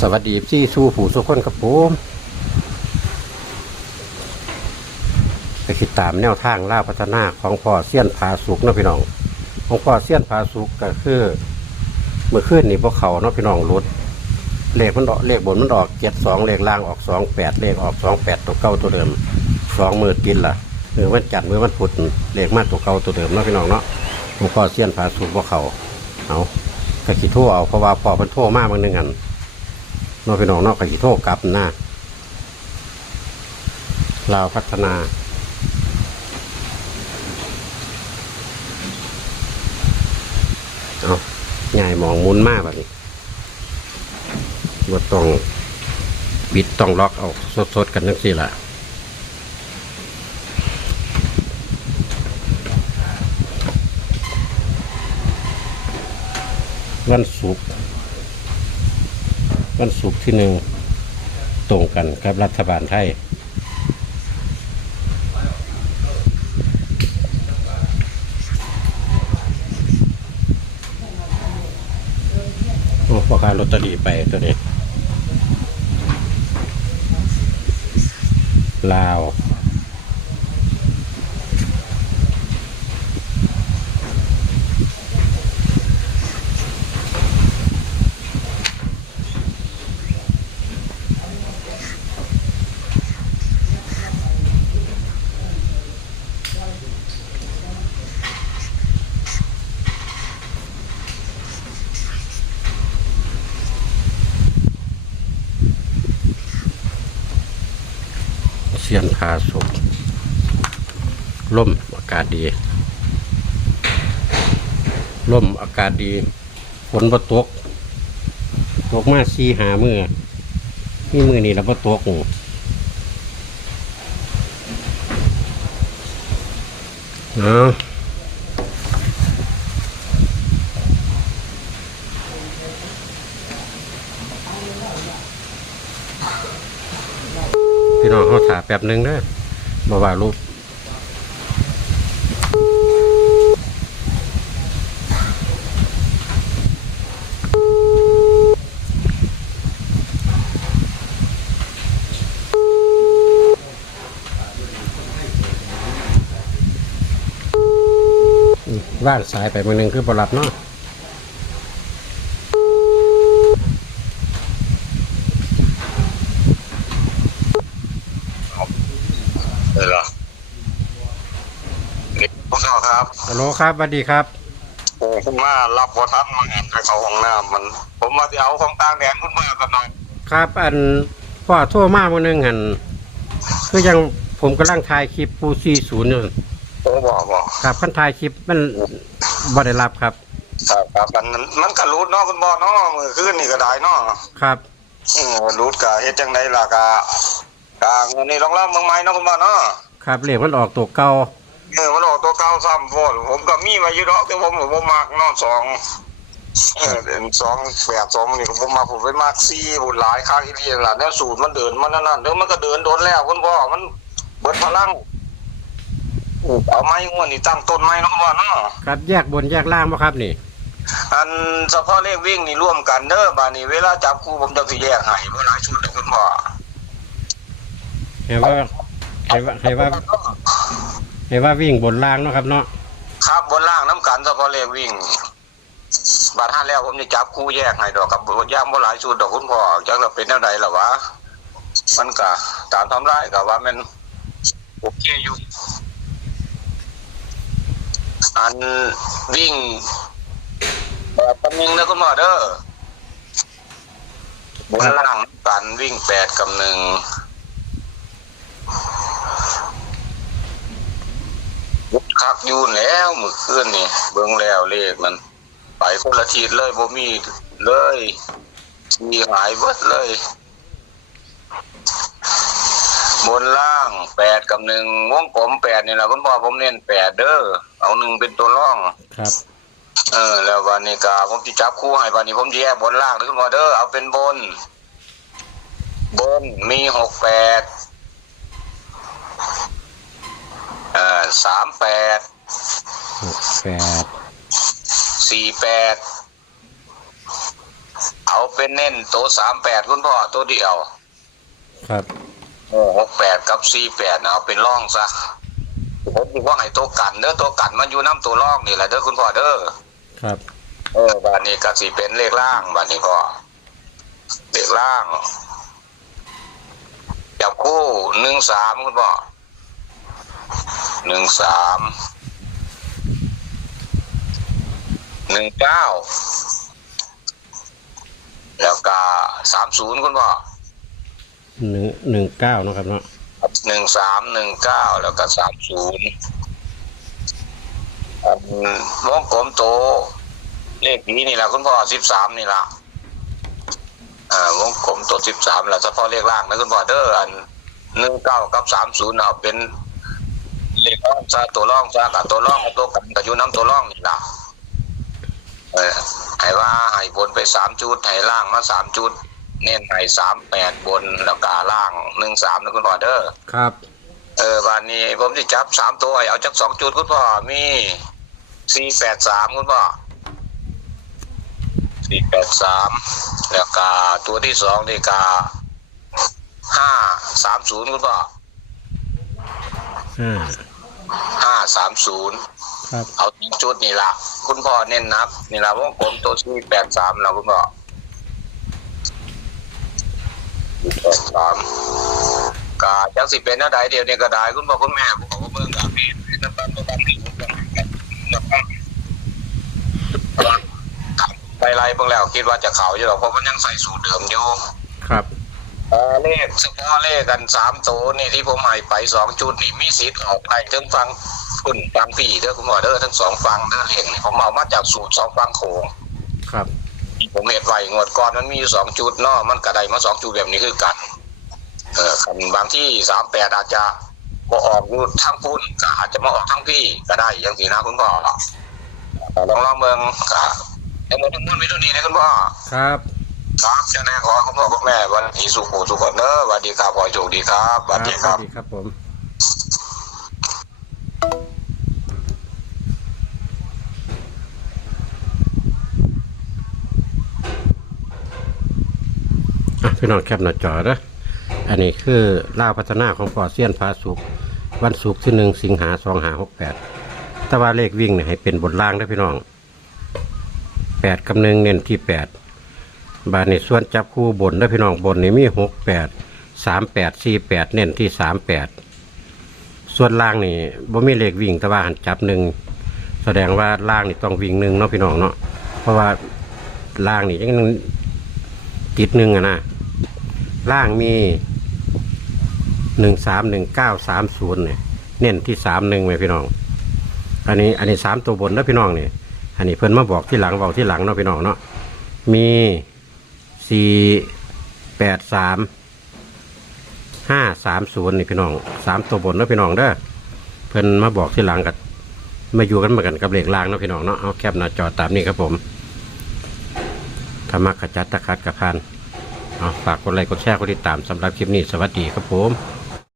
สวัสดีพี่สู้ผู้สุกคนกับผมไปติดตามแนวทางล่าพัฒนาของพ่อเสี้ยนผาสุกเนาะพี่น้อง ของพ่อเสี้ยนผาสุกก็คือ เมื่อคืนนี่พวกเขาเนาะพี่น้องรุดเลขมันออกเลขบนมันออกเจ็ดสองเลขล่างออกสองแปดเลขออกสองแปดตัวเก้าตัวเดิมสองมือติดล่ะมือวันจันทร์มือวันพุธเลขมากตัวเก้าตัวเดิมเนาะพี่น้องเนาะของพ่อเสี้ยนผาสุกพวกเขาเอากระขีโทษเอาเพราะว่าพอมันโทษมากบางนึงอัน นอกพี่น้องนอกกระโทษกลับหน้าลาวพัฒนา เอาง่ายมองมุนมากแบบนี้ว่าต้องปิดต้องล็อกเอาสดๆกันนักสิละวันศุกร์ วันศุกร์ที่หนึ่งตรงกันกับรัฐบาลไทยโอ้ประการลอตเตอรี่ไปตัวนี้ ลาว ยนพาสุกล่มอากาศดีล่มอากาศดีฝนประตกตกมาสีหามือนี่มือนี่นะโปรยตกเอาพี่น้องเขาถา แป๊บหนึงเด้อบ่ว่ารูปว่างสายไปมือหนึ่งคือบรับเนาะ เออเหรอนี่พวกเราครับ ฮัล โหลครับสวัสดีครับโอ้คุณมารับวัทันมาเห็นไปเขาห้องน้ำมัน ผมมาที่เอาของต่างแดนคุณมากันหน่อยครับ อันพ่อโทรมามือหนึ่งหันคือยังผมกำลังถ่ายคลิปปูซีศูนย์อยู่โอ้บอกบอกครับขั้นถ่ายคลิปมันบ่ได้รับครับ ครับครับมันมันก็รูดเนาะคุณบอเนาะมือขึ้นนี่ก็ได้เนาะครับอืมรูดกะเฮ็ดจังไดล่ะกะกะเงินนี่ลองเล่าเมืองไม้เนาะคุณบอเนาะครับเลขมันออกตัวเก่า เออมันออกตัวเก้าซ้ำโพดผมก็มีไว้อยู่ดอกแต่ผมผมมักเนาะสองเออเป็นสองแปดสองนี่ผมมาผมไปมากซี่บุญหลายครั้งอีเลียนล่ะเนี่ยสูตรมันเดินมันนั่นนั่นเดี๋ยวมันก็เดินโดนแล้วคุณพ่อมันเบิดพลังเอาไม้งวดนี่ตั้งต้นไม้เนาะคุณพ่อเนาะครับแยกบนแยกล่างบ่ครับนี่ อันเฉพาะเลขวิ่งนี่ร่วมกันเด้อบาดนี้เวลาจับคู่ผมจะสิแยกให้บ่หลายชุดเด้อคุณพ่อเห็นว่าเห็นว่าเห็นว่า เห็นว่าวิ่งบนล่างเนาะครับเนาะครับบนล่างน้ำกันเฉพาะเลขวิ่ง บาดห้าแล้วผมจะจับคู่แยกให้ดอกกับบนย่างบ่หลายชุดดอกคุณพ่อจักเราเป็นแนวใดล่ะวะมันก็ตามทำร้ายก็ว่ามันโอเคอยู่อันวิ่งแบบตำนึงนะคุณหมอเด้อบนล่างกันวิ่งแปดกับหนึ่ง คักอยูนแล้วมือคืนนี่เบิ่งแล้วเลขมัน ไปคนละทีเลยบ่มีเลย มีหายเบิดเลย บนล่างแปดกับหนึ่งวงกลมแปดนี่แหละคุณพ่อผมเน้นแปดเด้อเอาหนึ่งเป็นตัวร่อง ครับ เออ แล้ววันนี้ก็ผมจะจับคู่ให้วันนี้ผมจะแยกบนล่างนะคุณพ่อเด้อเอาเป็นบน บนมีหกแปดเอ่อสามแปดหกแปดสี่แปดเอาเป็นเน้นตัวสามแปดคุณพ่อตัวเดียว ครับหกแปดกับสี่แปดเอาเป็นร่องซะผมคิดว่าไอ้ตัวกันเด้อตัวกันมันอยู่น้ำตัวร่องนี่แหละเด้อคุณพ่อเด้อครับเออบานนี้ก็สิเป็นเลขล่างบานนี้ก็เลขล่างจับคู่หนึ่งสามคุณพ่อ หนึ่งสามหนึ่งเก้าแล้วก็สามศูนย์คุณพ่อหนึ่งหนึ่งเก้านาะครับเนาะหนึ่งสามหนึ่งเก้าแล้วก็สามศูนย์วงกลมโต เลขนี้นี่แหละคุณพ่อสิบสามนี่ละอ่าวงกลมตัวสิบสามแหละเฉพาะเลขล่างนะคุณพ่อเด้ออันหนึ่งเก้ากับสามศูนย์เอาเป็น เลขร่องซะตัวร่องซะกับตัวร่องกับตัวกันกับยูน้ำตัวร่องนี่ละเออให้ว่าให้บนไปสามจุดให้ล่างมาสามจุด เน้นให้สามแปดบนแล้วก็ล่างหนึ่งสามนะคุณพ่อเด้อครับ เออวันนี้ผมจะจับสามตัวให้เอาจากสองจุดคุณพ่อมีสี่แปดสามคุณพ่อสี่แปดสามแล้วก็ตัวที่สองนี่ก็ห้าสามศูนย์คุณพ่อห้า ห้าสามศูนย์ครับ เอาที่จุดนี่ละคุณพ่อเน้นนับ นี่ละวงกลมตัวสี่แปดสามแล้วคุณพ่อแปดสามกาจักสิเป็นอะไรเดียวเนี่ยก็ได้คุณพ่อคุณแม่ผมบอกว่าเมืองกับพี่น้ำตาลตัวดำนี่ผมก็ไปไล่เบิ่งแล้วคิดว่าจะเขาอยู่หรอกเพราะมันยังใส่สูตรเดิมอยู่ครับเอ่อเลขเฉพาะเลขกันสามตัวนี่ที่ผมให้ไปสองจุดนี่มีสิทธิ์ออกได้ทั้งฟังคุณฟังพี่เด้อคุณหมอเด้อทั้งสองฟังเด้อเลขนี่ผมเอามาจากสูตรสองฟังโขงครับ ผมเห็นไว้งวดก่อนมันมีอยู่สองจุดเนาะมันกระไดมาสองจุดแบบนี้คือกัน เออคันบางที่สามแปดอาจจะก็ออกอยู่ทั้งพุ่นก็อาจจะมาออกทั้งพี่ก็ได้อย่างสีนะคุณพ่อแต่ลองลองเมืองก็ไอ้หมดทั้งมวลมีตัวนี้นะคุณพ่อครับ ครับเจ้าแน่ขอคุณพ่อคุณแม่วันนี้สุขสุขคนเนอะสวัสดีครับขอให้โชคดีครับสวัสดีครับ สวัสดีครับผม อะพี่น้องแคปหน้าจอเด้ออันนี้คือล่าวพัฒนาของปอเซียนพาสุกวันศุกร์ที่หนึ่งสิงหาสองหาหกแปดแต่ว่าเลขวิ่งเนี่ยให้เป็นบนล่างได้พี่น้องแปดกำหนึ่งเน้นที่แปด บาทนี่ส่วนจับคู่บนได้พี่น้องบนนี่มีหกแปดสามแปดสี่แปดเน้นที่สามแปดส่วนล่างนี่บ่มีเลขวิ่งแต่ว่าหันจับหนึ่งแสดงว่าล่างนี่ต้องวิ่งหนึ่งเนาะพี่น้องเนาะเพราะว่าล่างนี่ยังติดหนึ่งอะนะล่างมีหนึ่งสามหนึ่งเก้าสามศูนย์เนี่ยเน้นที่สามหนึ่งไหมพี่น้อง อันนี้อันนี้สามตัวบนนะพี่น้องเนี่ยอันนี้เพิ่นมาบอกที่หลังเบอกที่หลังเนาะพี่น้องเนาะมี สี่แปดสามห้าสามศูนย์นี่พี่น้องสามตัวบนเนาะพี่น้องเด้อเพิ่นมาบอกที่หลังกับมาอยู่กันเหมือนกันกับเหลขล่างเนาะพี่น้องเนาะเอาแคบหน้าจอตามนี้ครับผมธรรมะขจัดตะคัดกระพันเอาฝากกดไลค์กดแชร์กดติดตามสำหรับคลิปนี้สวัสดีครับผม